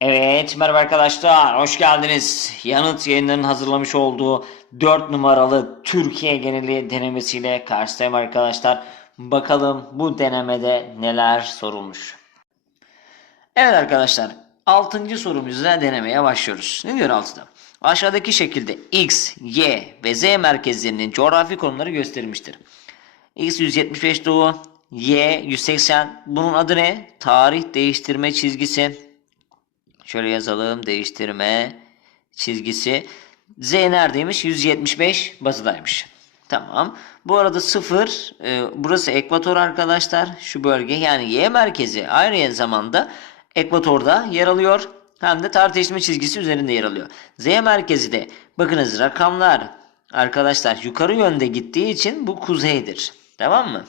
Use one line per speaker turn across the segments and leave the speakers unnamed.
Evet merhaba arkadaşlar hoş geldiniz. Yanıt yayınlarının hazırlamış olduğu 4 numaralı Türkiye geneli denemesiyle karşıdayım arkadaşlar. Bakalım bu denemede neler sorulmuş. Evet arkadaşlar 6. sorumuzla denemeye başlıyoruz. Ne diyor 6'da? Aşağıdaki şekilde X, Y ve Z merkezlerinin coğrafi konumları gösterilmiştir. X 175 doğu, Y 180. Bunun adı ne? Tarih değiştirme çizgisi. Şöyle yazalım. Değiştirme çizgisi. Z neredeymiş? 175 batıdaymış. Tamam. Bu arada 0 e, burası ekvator arkadaşlar. Şu bölge yani Y merkezi aynı zamanda ekvatorda yer alıyor. Hem de değiştirme çizgisi üzerinde yer alıyor. Z merkezi de bakınız rakamlar arkadaşlar yukarı yönde gittiği için bu kuzeydir. Tamam mı?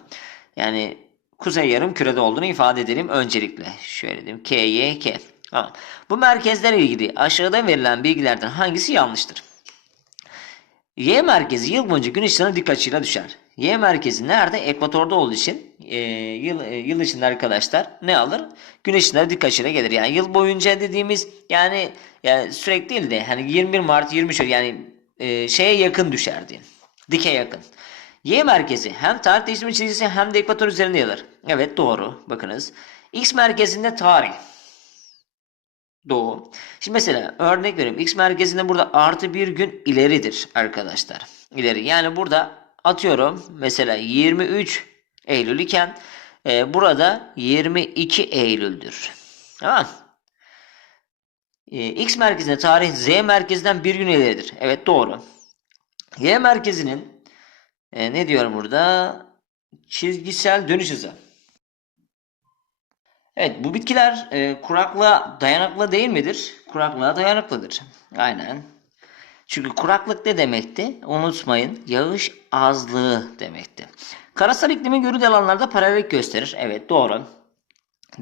Yani kuzey yarım kürede olduğunu ifade edelim öncelikle. Şöyle diyeyim. K, Y, K. Tamam. Bu merkezlerle ilgili aşağıda verilen bilgilerden hangisi yanlıştır? Y merkezi yıl boyunca güneş ışığına dik açıyla düşer. Y merkezi nerede? Ekvatorda olduğu için e, yıl, e, yıl içinde arkadaşlar ne alır? Güneş ışınları dik açıyla gelir. Yani yıl boyunca dediğimiz yani, yani sürekli değil de hani 21 Mart 23 Ocak yani e, şeye yakın düşer diyeyim. Dike yakın. Y merkezi hem tarih değiştirme çizgisi hem de ekvator üzerinde yer alır. Evet doğru. Bakınız. X merkezinde tarih. Doğu. Şimdi mesela örnek vereyim. X merkezinde burada artı bir gün ileridir arkadaşlar. İleri. Yani burada atıyorum mesela 23 Eylül iken e, burada 22 Eylül'dür. Tamam. E, X merkezinde tarih Z merkezinden bir gün ileridir. Evet doğru. Y merkezinin e, ne diyor burada? Çizgisel dönüş hızı. Evet bu bitkiler e, kuraklığa dayanıklı değil midir? Kuraklığa dayanıklıdır. Aynen. Çünkü kuraklık ne demekti? Unutmayın yağış azlığı demekti. Karasal iklimin görüldüğü alanlarda paralellik gösterir. Evet doğru.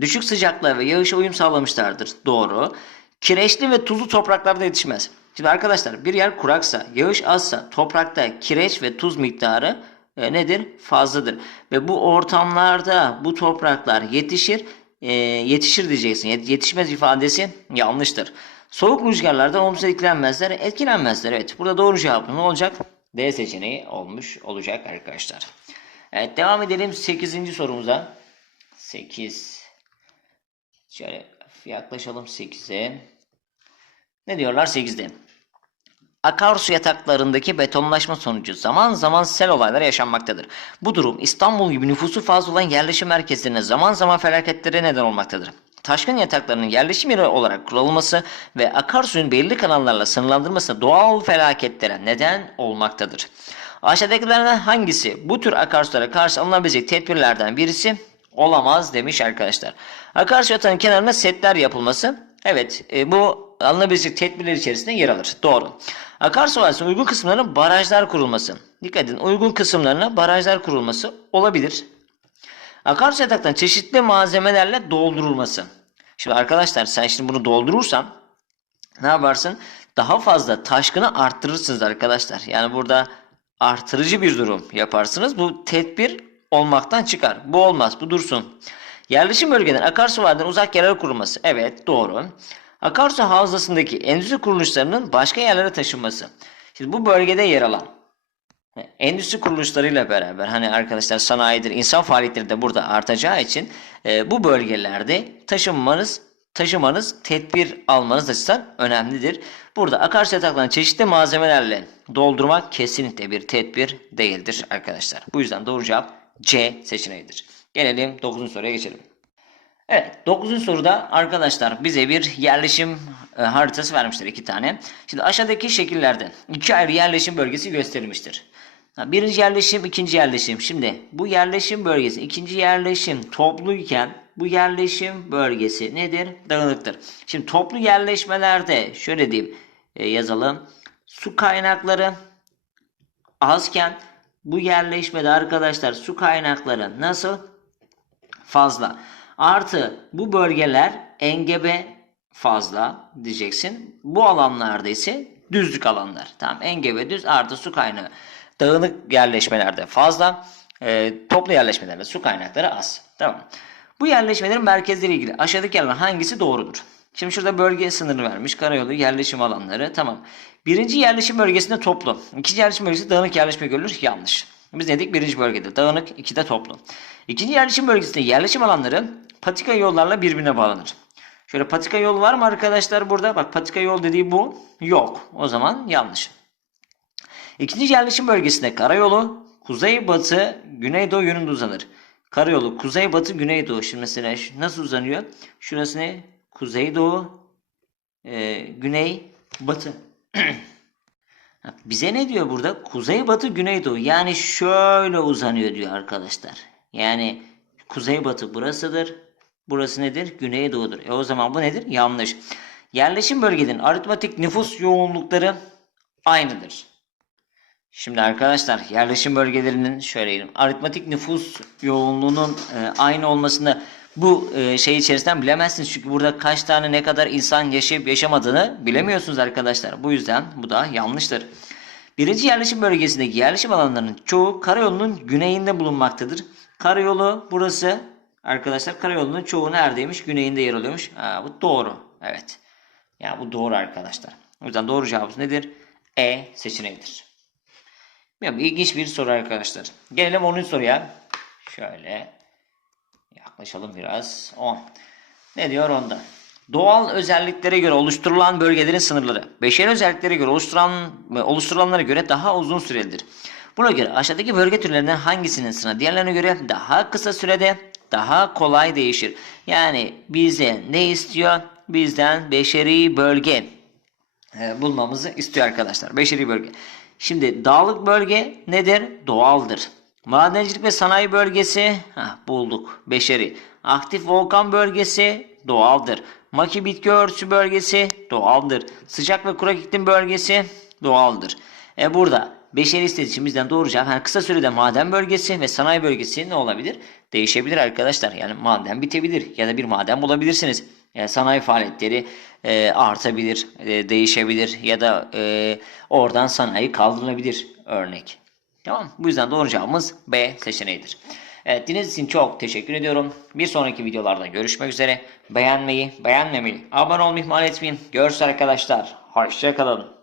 Düşük sıcaklığa ve yağışa uyum sağlamışlardır. Doğru. Kireçli ve tuzlu topraklarda yetişmez. Şimdi arkadaşlar bir yer kuraksa, yağış azsa toprakta kireç ve tuz miktarı e, nedir? Fazladır. Ve bu ortamlarda bu topraklar yetişir e, yetişir diyeceksin. Yet- Yetişmez ifadesi yanlıştır. Soğuk rüzgarlardan olumsuz etkilenmezler. Etkilenmezler. Evet. Burada doğru cevap ne olacak? D seçeneği olmuş olacak arkadaşlar. Evet devam edelim 8. sorumuza. 8. Şöyle yaklaşalım 8'e. Ne diyorlar 8'de? Akarsu yataklarındaki betonlaşma sonucu zaman zaman sel olayları yaşanmaktadır. Bu durum İstanbul gibi nüfusu fazla olan yerleşim merkezlerine zaman zaman felaketlere neden olmaktadır. Taşkın yataklarının yerleşim yeri olarak kullanılması ve akarsuyun belirli kanallarla sınırlandırılması doğal felaketlere neden olmaktadır. Aşağıdakilerden hangisi bu tür akarsulara karşı alınabilecek tedbirlerden birisi olamaz demiş arkadaşlar. Akarsu yatağının kenarına setler yapılması. Evet e, bu alınabilecek tedbirler içerisinde yer alır. Doğru. Akarsu vadisinin uygun kısımlarına barajlar kurulması. Dikkat edin uygun kısımlarına barajlar kurulması olabilir. Akarsu yataktan çeşitli malzemelerle doldurulması. Şimdi arkadaşlar sen şimdi bunu doldurursan ne yaparsın? Daha fazla taşkını arttırırsınız arkadaşlar. Yani burada artırıcı bir durum yaparsınız. Bu tedbir olmaktan çıkar. Bu olmaz. Bu dursun. Yerleşim bölgeden akarsu vadiden uzak yerlere kurulması. Evet doğru. Akarsu havzasındaki endüstri kuruluşlarının başka yerlere taşınması. Şimdi bu bölgede yer alan endüstri kuruluşlarıyla beraber hani arkadaşlar sanayidir, insan faaliyetleri de burada artacağı için e, bu bölgelerde taşınmanız taşımanız, tedbir almanız açısından önemlidir. Burada akarsu yataklarını çeşitli malzemelerle doldurmak kesinlikle bir tedbir değildir arkadaşlar. Bu yüzden doğru cevap C seçeneğidir. Gelelim 9. soruya geçelim. Evet 9. soruda arkadaşlar bize bir yerleşim e, haritası vermişler iki tane. Şimdi aşağıdaki şekillerde iki ayrı yerleşim bölgesi gösterilmiştir. Birinci yerleşim, ikinci yerleşim. Şimdi bu yerleşim bölgesi, ikinci yerleşim topluyken bu yerleşim bölgesi nedir? Dağınıktır. Şimdi toplu yerleşmelerde şöyle diyeyim e, yazalım. Su kaynakları azken bu yerleşmede arkadaşlar su kaynakları nasıl? Fazla. Artı bu bölgeler engebe fazla diyeceksin. Bu alanlarda ise düzlük alanlar. Tamam engebe düz artı su kaynağı. Dağınık yerleşmelerde fazla. e, toplu yerleşmelerde su kaynakları az. Tamam. Bu yerleşmelerin merkezleri ilgili aşağıdaki yerler hangisi doğrudur? Şimdi şurada bölge sınırı vermiş. Karayolu yerleşim alanları. Tamam. Birinci yerleşim bölgesinde toplu. İkinci yerleşim bölgesinde dağınık yerleşme görülür. Yanlış. Biz ne dedik? Birinci bölgede dağınık, ikide toplu. İkinci yerleşim bölgesinde yerleşim alanları patika yollarla birbirine bağlanır. Şöyle patika yol var mı arkadaşlar burada? Bak patika yol dediği bu. Yok. O zaman yanlış. İkinci yerleşim bölgesinde karayolu kuzey-batı, güneydoğu yönünde uzanır. Karayolu kuzey-batı, güneydoğu. Şimdi mesela nasıl uzanıyor? Şurası ne? Kuzeydoğu, e, güney, batı. Bize ne diyor burada? Kuzeybatı, güneydoğu. Yani şöyle uzanıyor diyor arkadaşlar. Yani kuzeybatı burasıdır. Burası nedir? Güneydoğudur. E o zaman bu nedir? Yanlış. Yerleşim bölgenin aritmatik nüfus yoğunlukları aynıdır. Şimdi arkadaşlar yerleşim bölgelerinin şöyle diyelim, aritmatik nüfus yoğunluğunun e, aynı olmasını bu e, şey içerisinden bilemezsiniz. Çünkü burada kaç tane ne kadar insan yaşayıp yaşamadığını bilemiyorsunuz arkadaşlar. Bu yüzden bu da yanlıştır. Birinci yerleşim bölgesindeki yerleşim alanlarının çoğu karayolunun güneyinde bulunmaktadır. Karayolu burası arkadaşlar karayolunun çoğu neredeymiş? Güneyinde yer alıyormuş. Ha, bu doğru. Evet. Yani bu doğru arkadaşlar. O yüzden doğru cevabımız nedir? E seçeneğidir. Bilmiyorum, ilginç bir soru arkadaşlar. Gelelim 10. soruya. Şöyle yaklaşalım biraz. 10. Ne diyor onda? Doğal özelliklere göre oluşturulan bölgelerin sınırları, beşeri özelliklere göre oluşturulan, oluşturulanlara göre daha uzun sürelidir. Buna göre aşağıdaki bölge türlerinden hangisinin sınırı diğerlerine göre daha kısa sürede daha kolay değişir. Yani bize ne istiyor? Bizden beşeri bölge e, bulmamızı istiyor arkadaşlar. Beşeri bölge. Şimdi dağlık bölge nedir? Doğaldır. Madencilik ve sanayi bölgesi heh, bulduk. Beşeri. Aktif volkan bölgesi doğaldır. Maki bitki örtüsü bölgesi doğaldır. Sıcak ve kurak iklim bölgesi doğaldır. E burada beşeri istediği doğru cevap yani kısa sürede maden bölgesi ve sanayi bölgesi ne olabilir? Değişebilir arkadaşlar. Yani maden bitebilir ya da bir maden bulabilirsiniz. Yani sanayi faaliyetleri e, artabilir, e, değişebilir ya da e, oradan sanayi kaldırılabilir örnek. Tamam Bu yüzden doğru cevabımız B seçeneğidir. Evet dinlediğiniz için çok teşekkür ediyorum. Bir sonraki videolarda görüşmek üzere. Beğenmeyi, beğenmemeyi, abone olmayı ihmal etmeyin. Görüşürüz arkadaşlar. Hoşçakalın.